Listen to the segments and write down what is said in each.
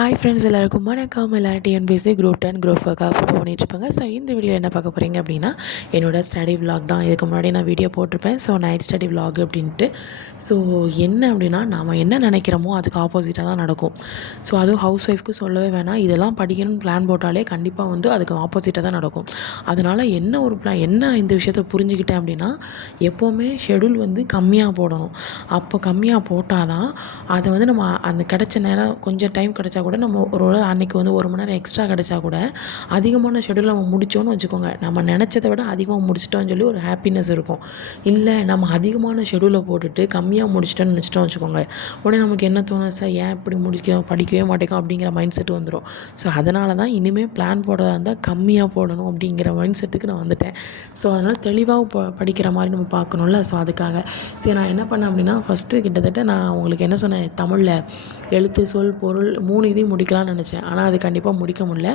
Hi friends எல்லாருக்கும் வணக்கம். எல்லோரும் டிஎன்பிஎஸ்சி குரூப் டென் குரூப் ஃபோக்காக பண்ணிகிட்ருப்பாங்க ஸோ இந்த வீடியோ என்ன பார்க்க போகிறீங்க அப்படின்னா என்னோடய ஸ்டடி விலாக் தான். இதுக்கு முன்னாடி நான் வீடியோ போட்டிருப்பேன். ஸோ நைட் ஸ்டடி விலாக் அப்படின்ட்டு. ஸோ என்ன அப்படின்னா நாம் என்ன நினைக்கிறோமோ அதுக்கு ஆப்போசிட்டாக தான் நடக்கும். ஸோ அதுவும் ஹவுஸ் ஒய்ஃப்க்கு சொல்லவே வேணாம். இதெல்லாம் படிக்கணும்னு பிளான் போட்டாலே கண்டிப்பாக வந்து அதுக்கு ஆப்போசிட்டாக தான் நடக்கும். அதனால் என்ன ஒரு பிளான் என்ன இந்த விஷயத்தை புரிஞ்சுக்கிட்டேன் அப்படின்னா எப்போவுமே ஷெடியூல் வந்து கம்மியாக போடணும். அப்போ கம்மியாக போட்டால் தான் அதை வந்து நம்ம அந்த கிடச்ச நேரம் கொஞ்சம் டைம் கிடச்சா கூட நம்ம ஒரு அன்றைக்கி வந்து ஒரு மணி நேரம் எக்ஸ்ட்ரா கிடச்சா கூட அதிகமான ஷெடியூல் நம்ம முடித்தோன்னு வச்சுக்கோங்க. நம்ம நினச்சதை விட அதிகமாக முடிச்சிட்டோம்னு சொல்லி ஒரு ஹாப்பினஸ் இருக்கும். இல்லை நம்ம அதிகமான ஷெடியூலை போட்டுட்டு கம்மியாக முடிச்சிட்டோன்னு நினச்சிட்டோம் வச்சுக்கோங்க. உடனே நமக்கு என்ன தோணும்? சார் ஏன் இப்படி முடிக்கிறோம்? படிக்கவே மாட்டேங்கும் அப்படிங்கிற மைண்ட் செட் வந்துடும் ஸோ அதனால தான் இனிமேல் பிளான் போடுறதா இருந்தால் கம்மியாக போடணும் அப்படிங்கிற மைண்ட் செட்டுக்கு நான் வந்துட்டேன். ஸோ அதனால் தெளிவாக ப படிக்கிற மாதிரி நம்ம பார்க்கணும்ல. ஸோ அதுக்காக. சரி நான் என்ன பண்ணேன் அப்படின்னா ஃபஸ்ட்டு கிட்டத்தட்ட நான் உங்களுக்கு என்ன சொன்னேன்? தமிழில் எழுத்து சொல் பொருள் மூணு இதையும் முடிக்கலாம்னு நினச்சேன். ஆனால் அது கண்டிப்பாக முடிக்க முடியல.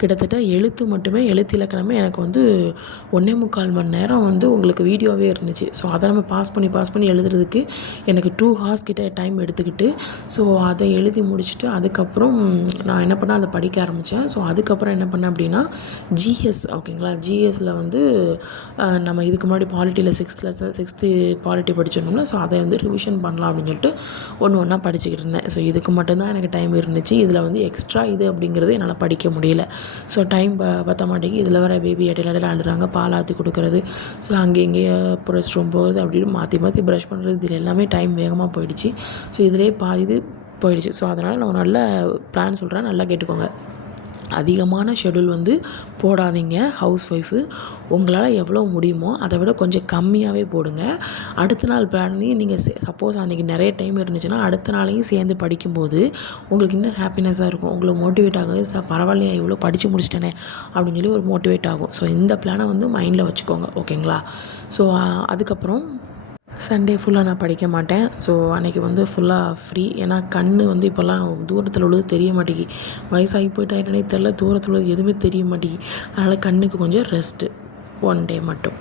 கிட்டத்தட்ட எழுத்து மட்டுமே எழுத்து இலக்கணமே எனக்கு வந்து ஒன்றே முக்கால் மணி நேரம் வந்து உங்களுக்கு வீடியோவே இருந்துச்சு. ஸோ அதை நம்ம பாஸ் பண்ணி பாஸ் பண்ணி எழுதுறதுக்கு எனக்கு டூ ஹார்ஸ் கிட்டே டைம் எடுத்துக்கிட்டு ஸோ அதை எழுதி முடிச்சுட்டு அதுக்கப்புறம் நான் என்ன பண்ணேன் அதை படிக்க ஆரம்பித்தேன் ஸோ அதுக்கப்புறம் என்ன பண்ணேன் அப்படின்னா ஜிஎஸ் ஓகேங்களா? ஜிஎஸ்சில் வந்து நம்ம இதுக்கு முன்னாடி பாலிட்டியில் சிக்ஸ்த்தில் சிக்ஸ்த்து பாலிட்டி படிச்சிருந்தோம்ல ஸோ அதை வந்து ரிவிஷன் பண்ணலாம் அப்படின்னு சொல்லிட்டு ஒன்று ஒன்றா படிச்சுக்கிட்டு இருந்தேன். ஸோ இதுக்கு மட்டும்தான் எனக்கு டைம் இருந்துச்சு. இதில் வந்து எக்ஸ்ட்ரா இது அப்படிங்கிறது என்னால் படிக்க முடியல. ஸோ டைம் ப பற்ற மாட்டேங்கி இதில் வர பேபி இடையில இடையில அழுறாங்க. பால் ஆற்றி கொடுக்குறது. ஸோ அங்கே இங்கேயே ரெஸ்ட் ரூம் போகிறது அப்படின்னு மாற்றி மாற்றி ப்ரஷ் பண்ணுறது இதில் எல்லாமே டைம் வேகமாக போயிடுச்சு. ஸோ இதிலே பாதி இது போயிடுச்சு. ஸோ அதனால் நான் நல்ல பிளான் சொல்கிறேன் நல்லா கேட்டுக்கோங்க. அதிகமான ஷெடியூல் வந்து போடாதீங்க ஹவுஸ் ஒய்ஃபு உங்களால் எவ்வளோ முடியுமோ அதை விட கொஞ்சம் கம்மியாகவே போடுங்க. அடுத்த நாள் பண்ணி நீங்கள் சப்போஸ் அன்றைக்கி நிறைய டைம் இருந்துச்சுன்னா அடுத்த நாளையும் சேர்ந்து படிக்கும்போது உங்களுக்கு இன்னும் ஹாப்பினஸ்ஸாக இருக்கும். உங்களுக்கு மோட்டிவேட் ஆகும் சார் பரவாயில்லையா இவ்வளோ படித்து முடிச்சிட்டேனே அப்படின்னு சொல்லி ஒரு மோட்டிவேட் ஆகும். ஸோ இந்த பிளானை வந்து மைண்டில் வச்சுக்கோங்க ஓகேங்களா ஸோ அதுக்கப்புறம் சண்டே ஃபுல்லாக நான் படிக்க மாட்டேன். ஸோ அன்றைக்கி வந்து ஃபுல்லாக ஃப்ரீ ஏன்னா கண் வந்து இப்போல்லாம் தூரத்தில் உள்ளது தெரிய மாட்டேங்கி. வயசாகி போயிட்டாயிட்டே தெரில தூரத்தில் உள்ளது எதுவுமே தெரிய மாட்டேங்கி. அதனால் கண்ணுக்கு கொஞ்சம் ரெஸ்ட்டு ஒன் டே மட்டும்.